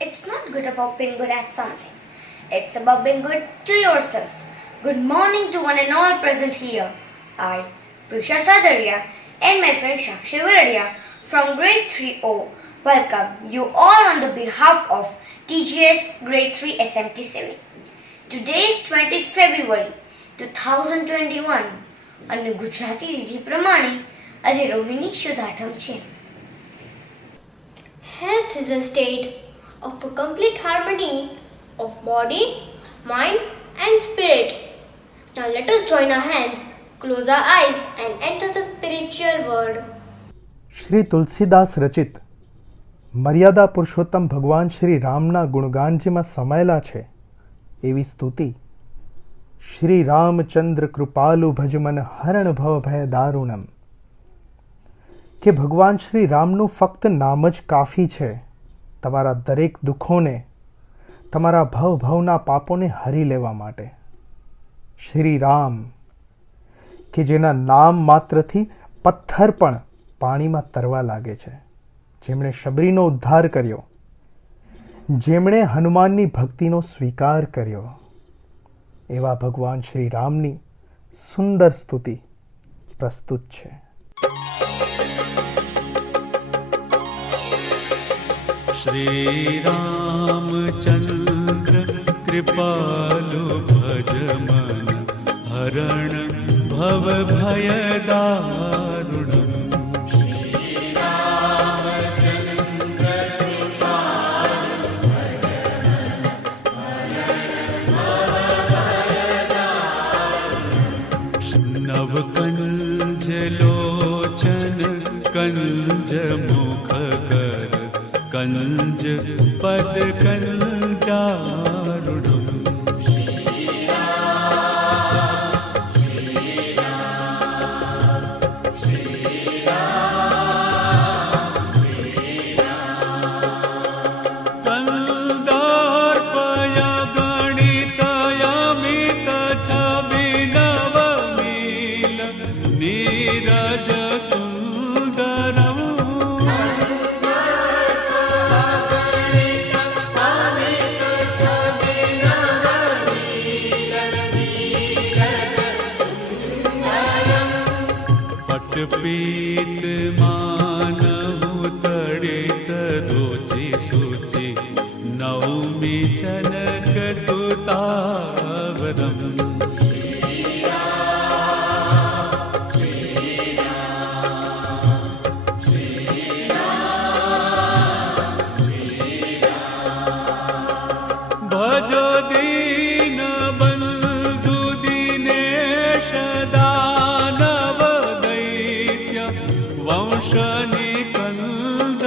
It's not good about being good at something. It's about being good to yourself. Good morning to one and all present here. I, Prisha Sadaria, and my friend Shakshi Viradia from Grade 3O welcome you all on the behalf of TGS Grade 3 SMT7. Today is 20th February 2021 અને ગુજરાતી રીતિ પ્રમાણે આજે રોહિણી શુદ્ધાઠમ છે. Health is a state of a complete harmony of body, mind and spirit. Now let us join our hands, close our eyes and enter the spiritual world. Shri Tulsidas રચિત મર્યાદા પુરુષોત્તમ ભગવાન શ્રી રામના ગુણગાનજીમાં સમાયેલા છે એવી સ્તુતિ. શ્રી રામચંદ્ર કૃપાલુ ભજમન હરણ ભવ ભય દારુણમ, કે ભગવાન શ્રી રામનું ફક્ત નામ જ કાફી છે તમારા દરેક દુઃખોને, તમારા ભવના પાપોને હરી લેવા માટે. શ્રી રામ કે જેના નામ માત્રથી પથ્થર પણ પાણીમાં તરવા લાગે છે, જેમણે શબરીનો ઉદ્ધાર કર્યો, જેમણે હનુમાનની ભક્તિનો સ્વીકાર કર્યો, એવા ભગવાન શ્રી રામની સુંદર સ્તુતિ પ્રસ્તુત છે. श्री रामचंद्र कृपालु भजमन हरण भव भय दारुणम्. नव कंज लोचन कंज मुख कर कंज पद कंजारुणम्. कंदार्पया गणितयमित छविनवनील नीरज सुन्दरम्. पीत मानहु तड़ित रुचि सुचि नौमि जनक सुतावरम्. भजो दीन बंधु दिनेश दानव वंश निकंदनम्.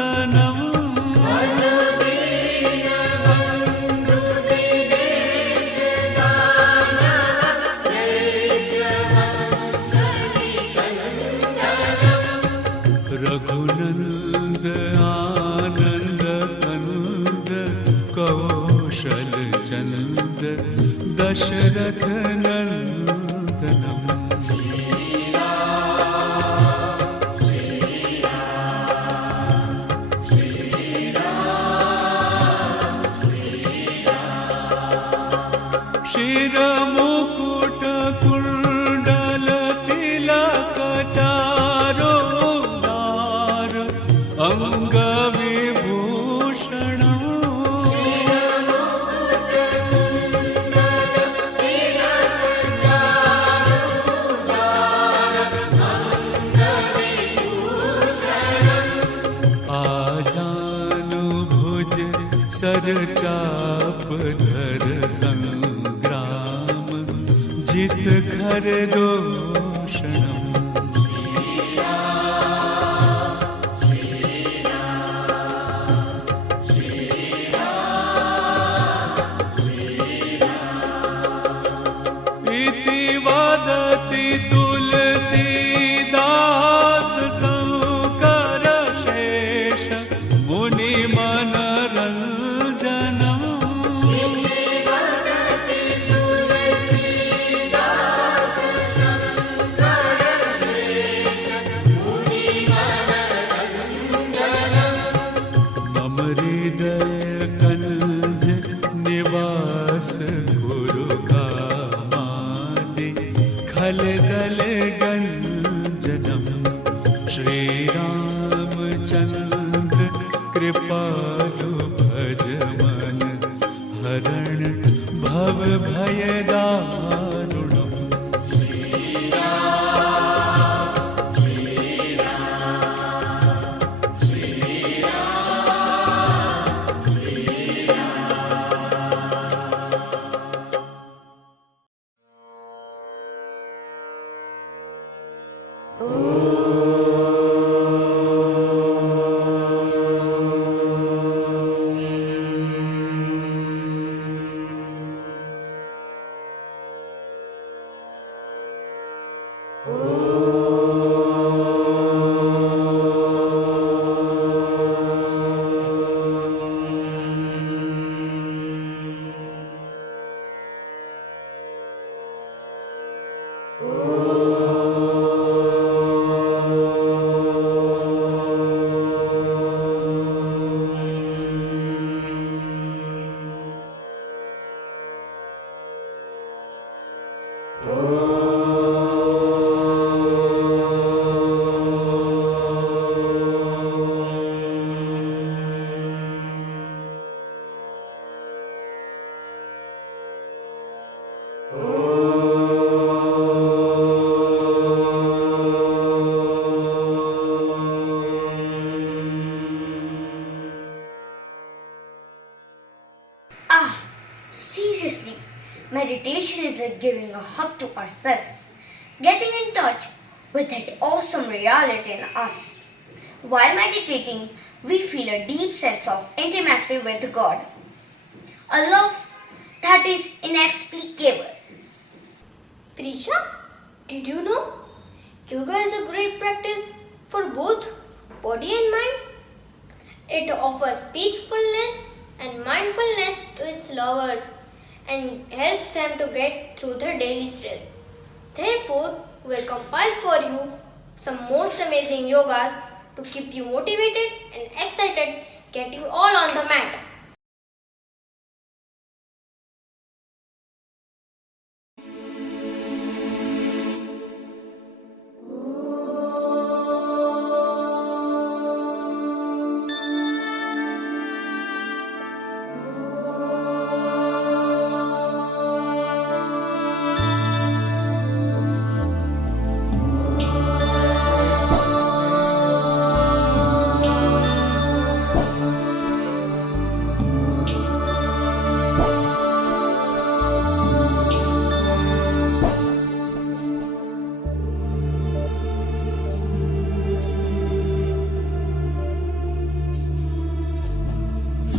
चाप धर संग्राम जित खर दोषणम् इति वदति तुलसीदास संकर शेष मुनि मनरंजनम् मम हृदय कंज निवास गुरु कामादि खल दल गंजनम् श्री रामचंद्र कृपालु भज मन हरण भव भय दारुणम् Seriously, meditation is like giving a hug to ourselves, getting in touch with that awesome reality in us. While meditating, we feel a deep sense of intimacy with God, a love that is inexplicable. Prisha, did you know yoga is a great practice for both body and mind? It offers peacefulness and mindfulness to its lovers and helps them to get through their daily stress. Therefore, we will compile for you some most amazing yogas to keep you motivated and excited, get you all on the mat.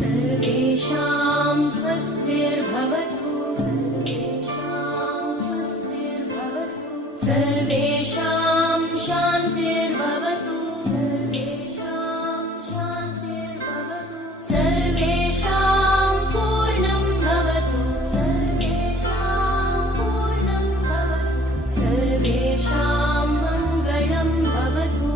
सर्वेषां स्वस्तिर्भवतु सर्वेषां शान्तिर्भवतु सर्वेषां पूर्णं भवतु सर्वेषां मङ्गलं भवतु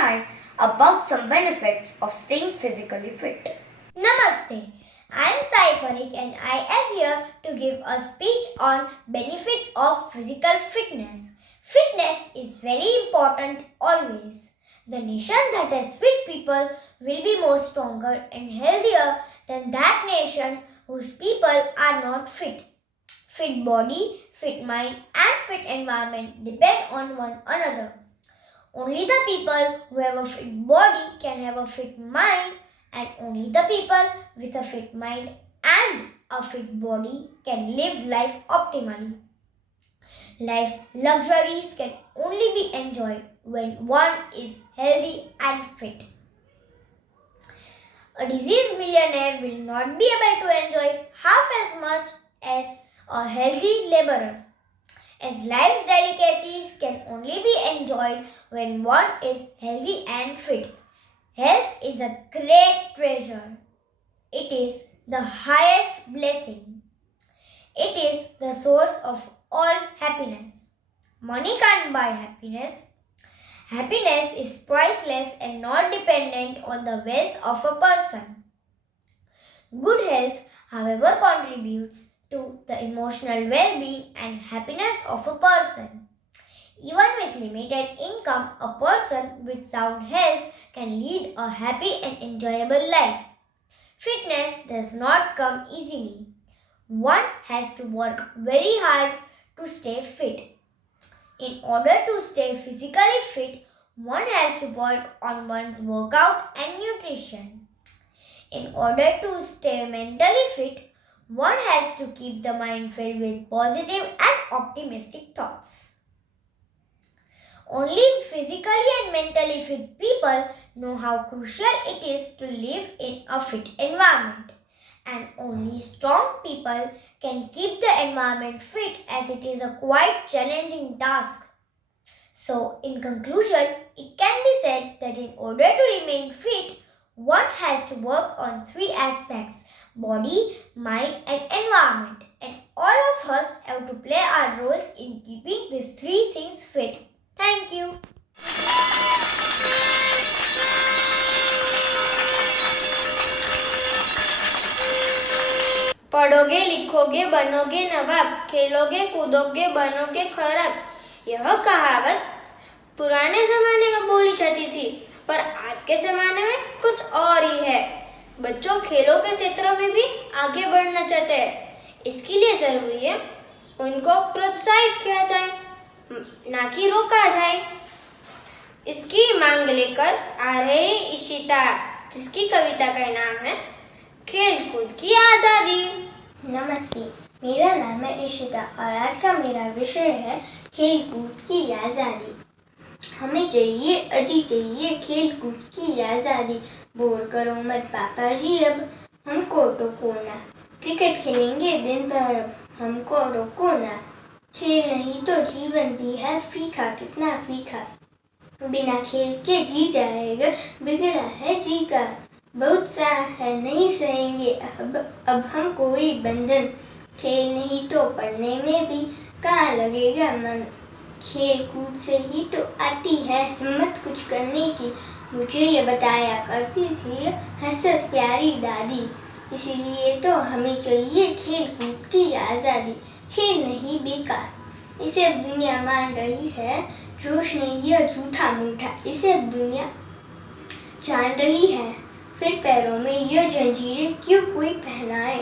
Sai about some benefits of staying physically fit. Namaste. I am Sai Parik and I am here to give a speech on benefits of physical fitness. Fitness is very important always. The nation that has fit people will be more stronger and healthier than that nation whose people are not fit. Fit body, fit mind and fit environment depend on one another. Only the people who have a fit body can have a fit mind, and only the people with a fit mind and a fit body can live life optimally. Life's luxuries can only be enjoyed when one is healthy and fit. A diseased millionaire will not be able to enjoy half as much as a healthy laborer, as life's delicacies can only be enjoyed when one is healthy and fit. Health is a great treasure. It is the highest blessing. It is the source of all happiness. Money can't buy happiness. Happiness is priceless and not dependent on the wealth of a person. Good health, however, contributes to the emotional well-being and happiness of a person. Even with limited income, a person with sound health can lead a happy and enjoyable life. Fitness does not come easily. One has to work very hard to stay fit. In order to stay physically fit, one has to work on one's workout and nutrition. In order to stay mentally fit, one has to keep the mind filled with positive and optimistic thoughts. Only physically and mentally fit people know how crucial it is to live in a fit environment. And only strong people can keep the environment fit, as it is a quite challenging task. So, in conclusion, it can be said that in order to remain fit, one has to work on three aspects: body, mind and environment. And all of us have to play our roles in keeping these three things fit. Thank you. पढ़ोगे लिखोगे बनोगे नवाब, खेलोगे कूदोगे बनोगे खराब। यह कहावत पुराने जमाने में बोली जाती थी, पर आज के जमाने में कुछ और ही है। बच्चों खेलों के क्षेत्र में भी आगे बढ़ना चाहते हैं, इसके लिए जरूरी है उनको प्रोत्साहित किया जाए, ना कि रोका जाए। इसकी मांग लेकर आ रहे हैं इशिता, जिसकी कविता का नाम है खेल कूद की आजादी। नमस्ते, मेरा नाम है इशिता और आज का मेरा विषय है खेल कूद की आज़ादी। हमें चाहिए अजी चाहिए खेल कूद की आज़ादी। बोर करो मत पापा जी अब, हमको टोको ना। क्रिकेट खेलेंगे दिन भर अब, हमको रोको ना। खेल नहीं तो जीवन भी है फीका, कितना फीका। बिना खेल के जी जाएगा, बिगड़ा है जी का। बहुत सा है नहीं सहेंगे अब हम कोई बंधन। खेल नहीं तो पढ़ने में भी कहाँ लगेगा मन। खेल कूद से ही तो आती है हिम्मत कुछ करने की। मुझे ये बताया करती थी हंस हंस प्यारी दादी। इसीलिए तो हमें चाहिए खेल कूद की आज़ादी। खेल नहीं बेकार, इसे अब दुनिया मान रही है। जोश नहीं यह झूठा मूठा, इसे अब दुनिया जान रही है। फिर पैरों में यह जंजीरें क्यों कोई पहनाए।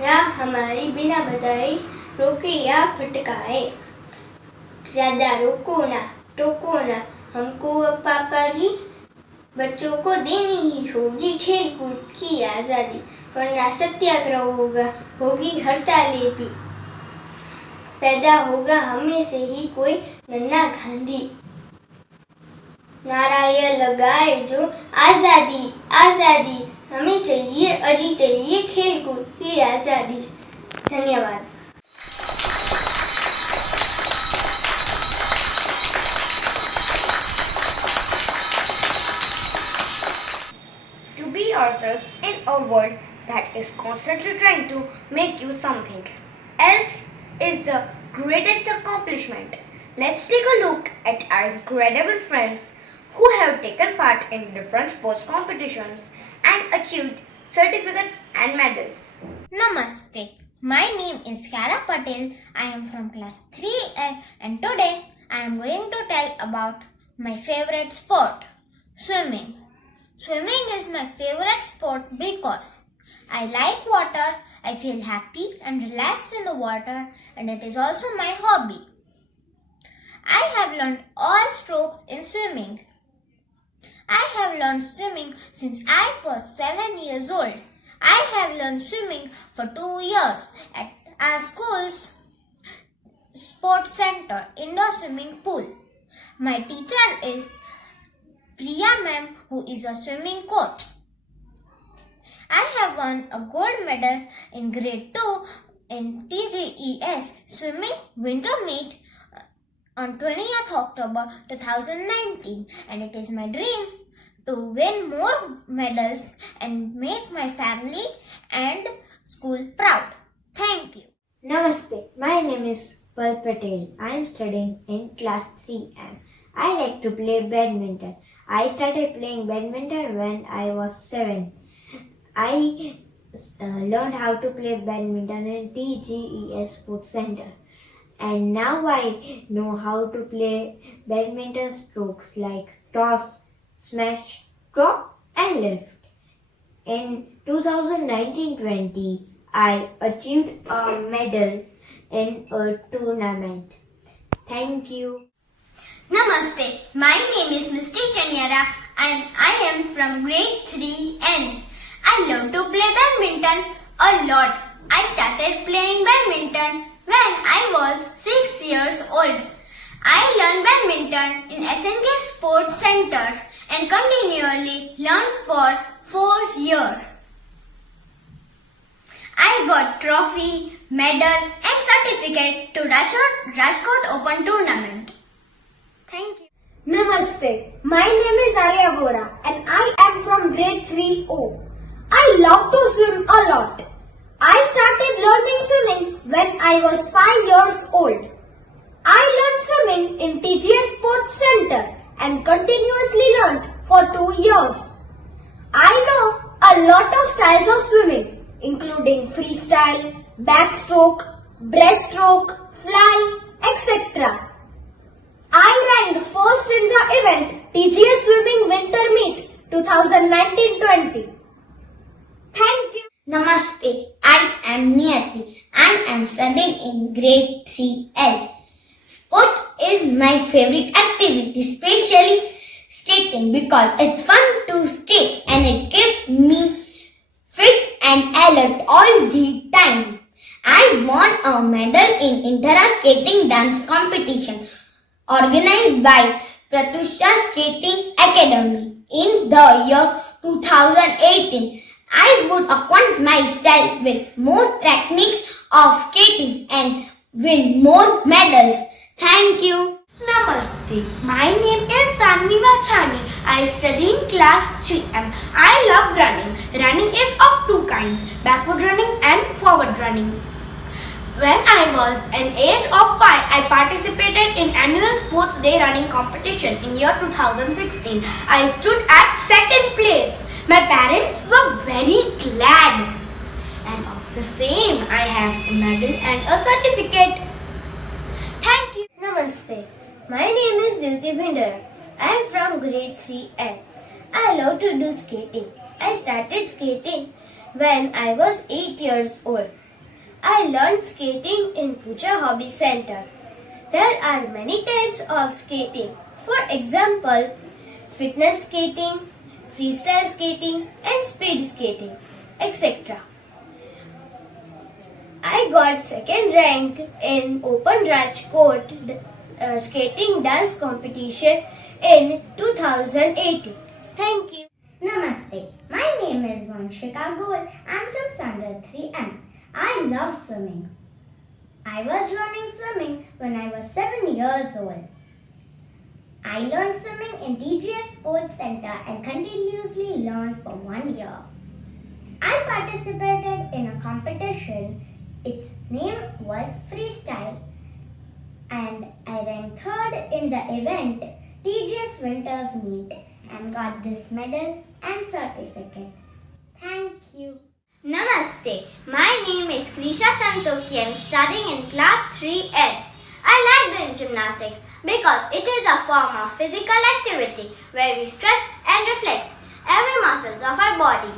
राह हमारी बिना बताए रोके या भटकाए। ज़्यादा रोको ना टोको ना हमको अब पापा जी। बच्चों को देनी ही होगी खेल कूद की आज़ादी, वरना सत्याग्रह होगा, होगी हड़तालें भी। पैदा होगा हमें से ही कोई नन्हा गांधी। नारा यह लगाए जो आज़ादी आज़ादी, हमें चाहिए अजी चाहिए खेल कूद की आज़ादी। धन्यवाद। To be yourself in a world that is constantly trying to make you something else is the greatest accomplishment. Let's take a look at our incredible friends who have taken part in different sports competitions and achieved certificates and medals. Namaste. My name is Kyara Patel. I am from class 3A and today I am going to tell about my favorite sport, swimming. Swimming is my favorite sport because I like water, I feel happy and relaxed in the water, and it is also my hobby. I have learned all strokes in swimming. I have learned swimming since I was 7 years old. I have learned swimming for 2 years at our school's sports center indoor swimming pool. My teacher is Priya ma'am, who is a swimming coach. I have won a gold medal in grade 2 in TGES swimming winter meet on 20th October 2019, and it is my dream to win more medals and make my family and school proud. Thank you. Namaste, my name is Pal Patel. I am studying in class 3 and I like to play badminton. I started playing badminton when I was 7. I learned how to play badminton in TGES Sports Center. And now I know how to play badminton strokes like toss, smash, drop and lift. In 2019-20, I achieved a medal in a tournament. Thank you. Namaste. My name is Mr. Chanyara and I am from grade 3N. I love to play badminton a lot. I started playing badminton when I was 6 years old. I learned badminton in SNK Sports Center and continually learned for 4 years. I got trophy, medal and certificate to Rajkot Open Tournament. Thank you. Namaste. My name is Arya Vora and I am from grade 3O. I love to swim a lot. I started learning swimming when I was 5 years old. I learned swimming in TGS Sports Center and continuously learned for 2 years. I know a lot of styles of swimming, including freestyle, backstroke, breaststroke, fly, etc. I ranked first in the event TGS Swimming Winter Meet 2019-20. Thank you. Namaste, I am Niyati. I am studying in grade 3L. Sport is my favorite activity, especially skating, because it's fun to skate and it keeps me fit and alert all the time. I won a medal in inter-skating dance competition organized by Pratusha Skating Academy in the year 2018. I would acquaint myself with more techniques of skating and win more medals. Thank you. Namaste. My name is Sanvi Vachani. I study in class 3M. I love running. Running is of two kinds, backward running and forward running. When I was an age of 5, I participated in annual sports day running competition in year 2016. I stood at second place. My parents were very glad. And of the same, I have a medal and a certificate. Thank you. Namaste. My name is Dilti Bhindara. I am from grade 3N. I love to do skating. I started skating when I was 8 years old. I learned skating in Pucha Hobby Center. There are many types of skating. For example, fitness skating, freestyle skating and speed skating, etc. I got second rank in Open Rajkot skating dance competition in 2018. Thank you. Namaste. My name is Vanshika Goel. I'm from Standard 3M. I love swimming. I was learning swimming when I was 7 years old. I learned swimming in TGS Sports Center and continuously learned for 1 year. I participated in a competition. Its name was Freestyle and I ranked third in the event prestigious Winters Meet and got this medal and certificate. Thank you. Namaste. My name is Krisha Santoki. I am studying in class 3N. I like doing gymnastics because it is a form of physical activity where we stretch and reflex every muscles of our body.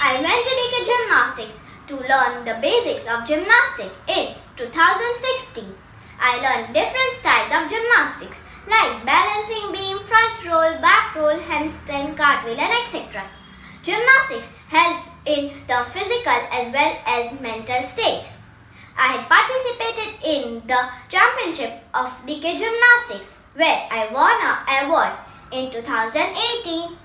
I went to DK Gymnastics to learn the basics of gymnastics in 2016. I learned different styles of gymnastics like balancing beam, front roll, back roll, handstand, cartwheel and etc. Gymnastics help in the physical as well as mental state. I had participated in the championship of DK Gymnastics where I won an award in 2018.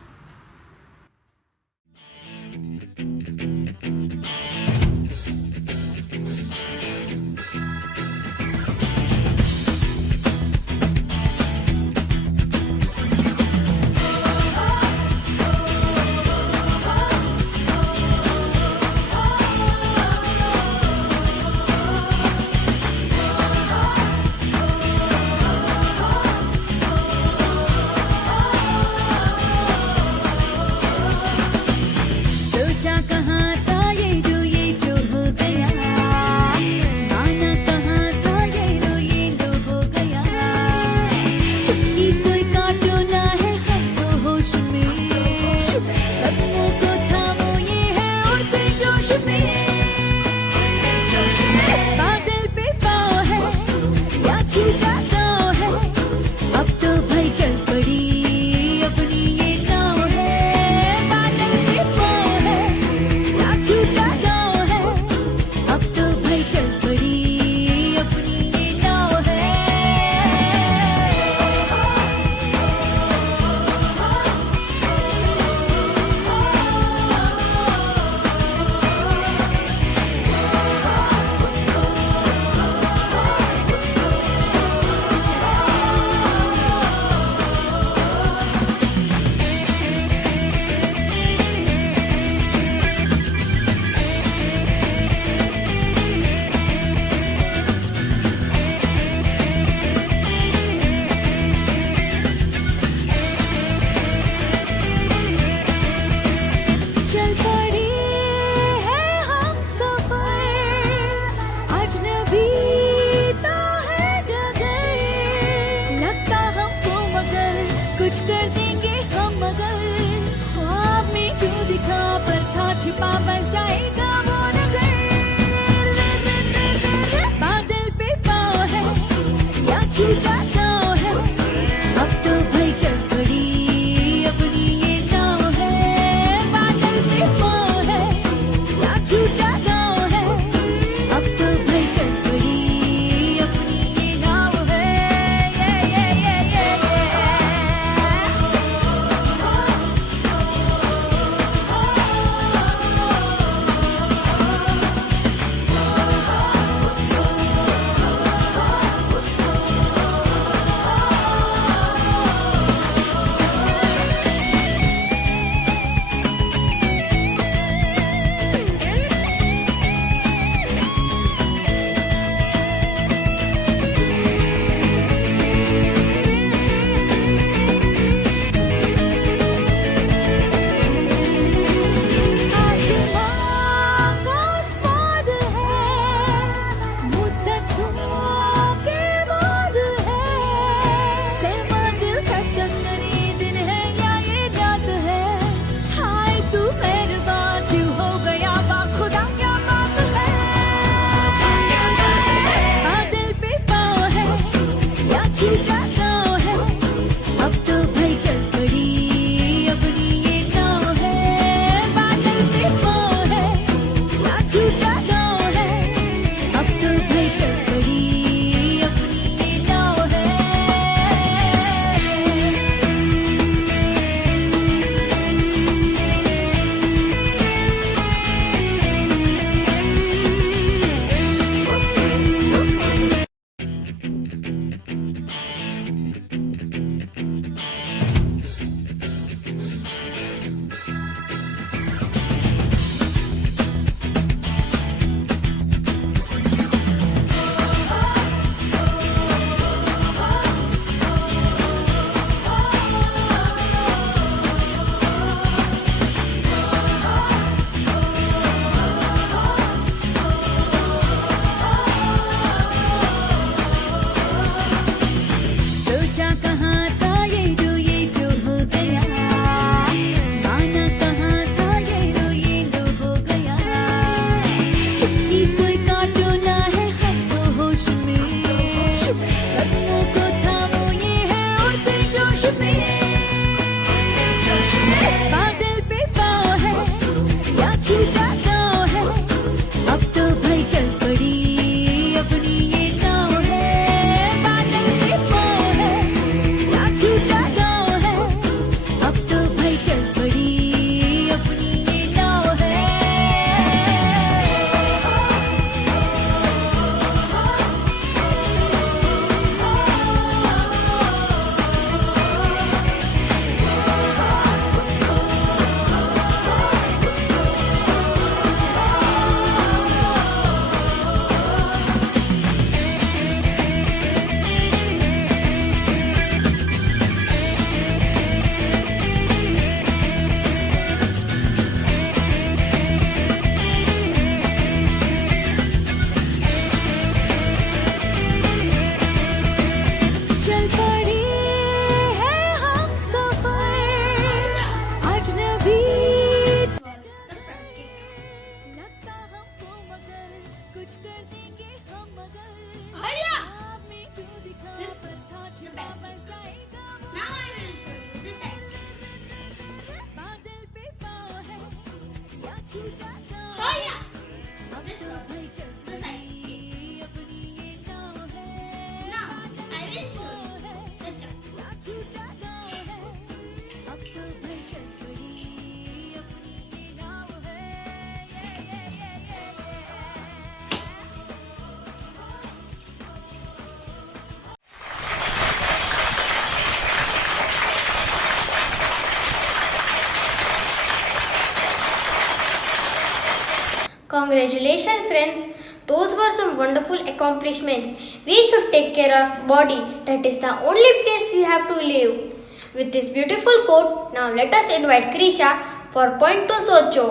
Congratulations, friends. Those were some wonderful accomplishments. We should take care of body. That is the only place we have to live. With this beautiful quote, now let us invite Krisha for point to Socho.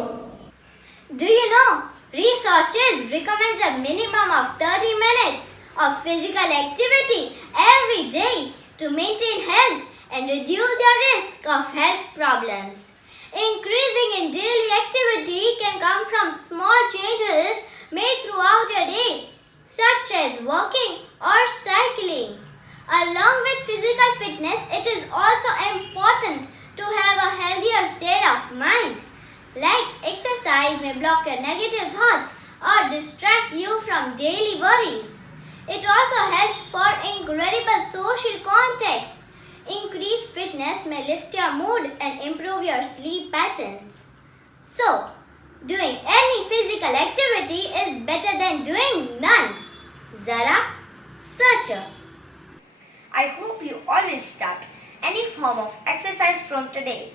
Do you know, researchers recommend a minimum of 30 minutes of physical activity every day to maintain health and reduce the risk of health problems. Increasing in daily activity can come from small changes made throughout a day, such as walking or cycling. Along with physical fitness, it is also important to have a healthier state of mind. Like exercise may block your negative thoughts or distract you from daily worries. It also helps for incredible social contacts. Increased fitness may lift your mood and improve your sleep patterns. So, doing any physical activity is better than doing none. Zara, Sacha. I hope you all will start any form of exercise from today.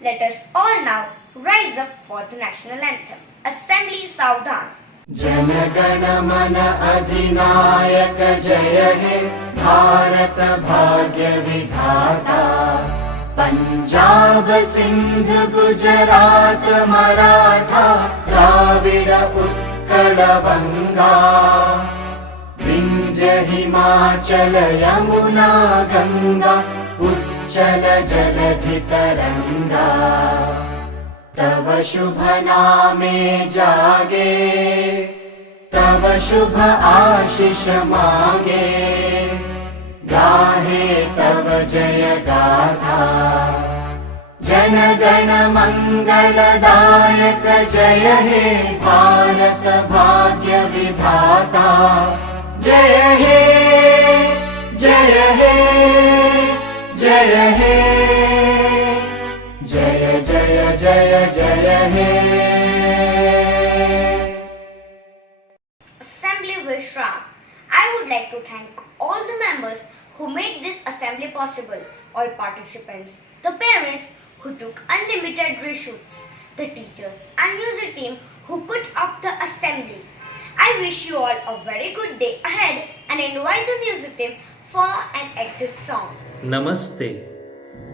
Let us all now rise up for the national anthem. Assembly Saudhan. जनगण मन अधिनायक जय हे भारत भाग्य विधाता पंजाब सिंध गुजरात मराठा द्राविड उत्कल बंगा विंध्य हिमाचल यमुना गंगा उच्चल जलधि तरंगा तव शुभ नामे जागे तव शुभ आशीष मागे गाहे तव जय गाथा जन गण मंगलदायक जय हे भारत भाग्य विधाता जय हे जय हे जय हे जय जय जय जय हे Assembly Vishram. I would like to thank all the members who made this assembly possible, all participants, the parents who took unlimited reshoots, the teachers and music team who put up the assembly. I wish you all a very good day ahead and invite the music team for an exit song. નમસ્તે.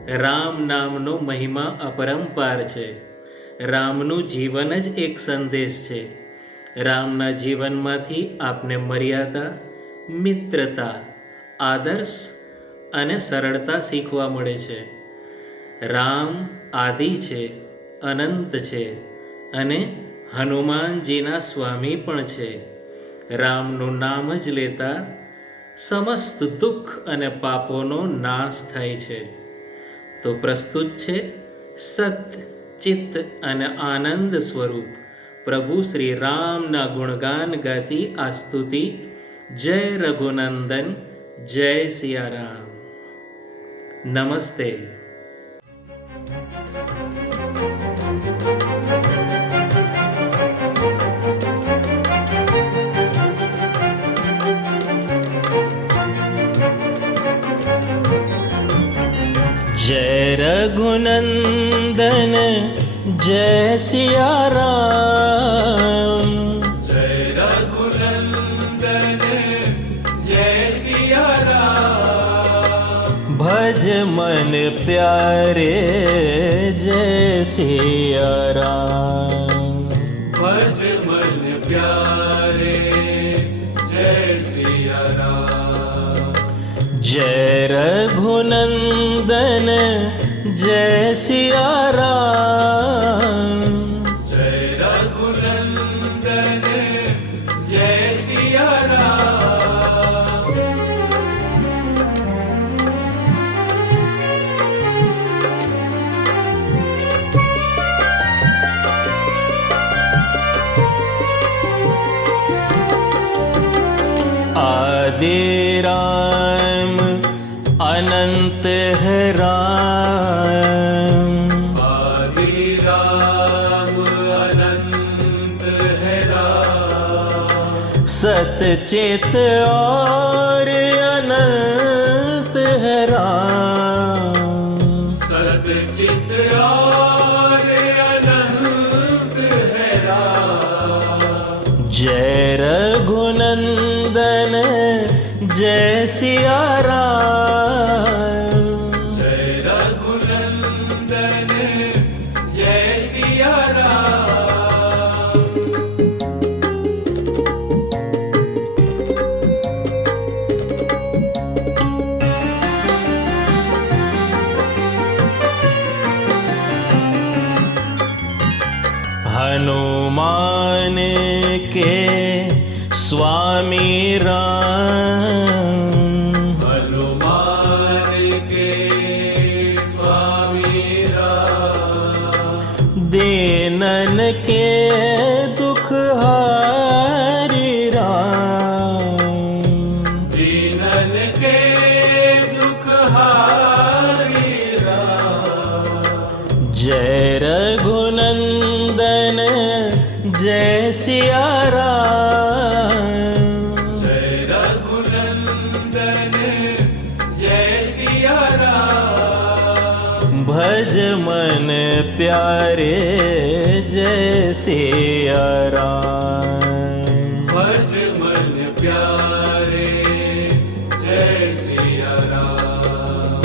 રામ નામનો મહિમા અપરંપાર છે. રામનું જીવન જ એક સંદેશ છે. રામના જીવનમાંથી આપને મર્યાદા, મિત્રતા, આદર્શ અને સરળતા શીખવા મળે છે. રામ આદિ છે, અનંત છે અને હનુમાનજીના સ્વામી પણ છે. રામનું નામ જ લેતા સમસ્ત દુઃખ અને પાપોનો નાશ થાય છે. તો પ્રસ્તુત છે સત્ય, ચિત્ત અને આનંદ સ્વરૂપ પ્રભુ શ્રી રામના ગુણગાન ગાતી આ સ્તુતિ. જય રઘુનંદન, જય સિયારામ. નમસ્તે. जय रघुनंदन जय सिया राम. जय रघुनंदन जय सिया राम. भज मन प्यारे जय सिया राम. भज मन प्यारे जय सिया राम. जय रघुनंदन जय सिया राम. जय रघुनंदन जय सिया राम. आदि राम अनंत है राम. सतचित और अनंत है राम। सतचित और अनंत है राम। जय रघुनंदन जय सिया राम। जय रघुनंदन जय सिया राम। हनुमान के स्वामी राम। हनुमान के स्वामी राम। दीनन के दुख हारी राम। दीनन के दुख हारी राम। जय रघुनंदन जय सिया राम। जय रघुनंदन जय सिया राम। भज मन प्यारे जय सिया राम। भज मन प्यारे जय सिया राम।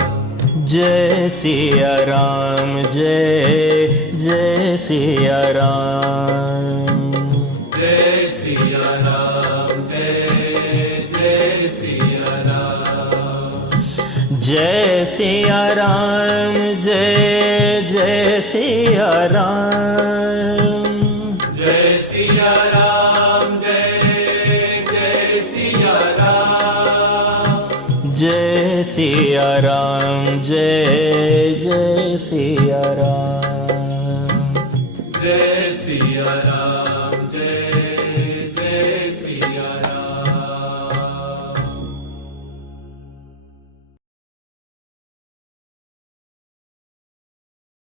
जय सिया राम जय जय सिया राम। जय सिया राम जय जय सिया राम। जय सिया राम जय जय सिया राम। जय सिया राम जय जय सिया राम। जय सिया राम जय जय सिया राम। जय सिया राम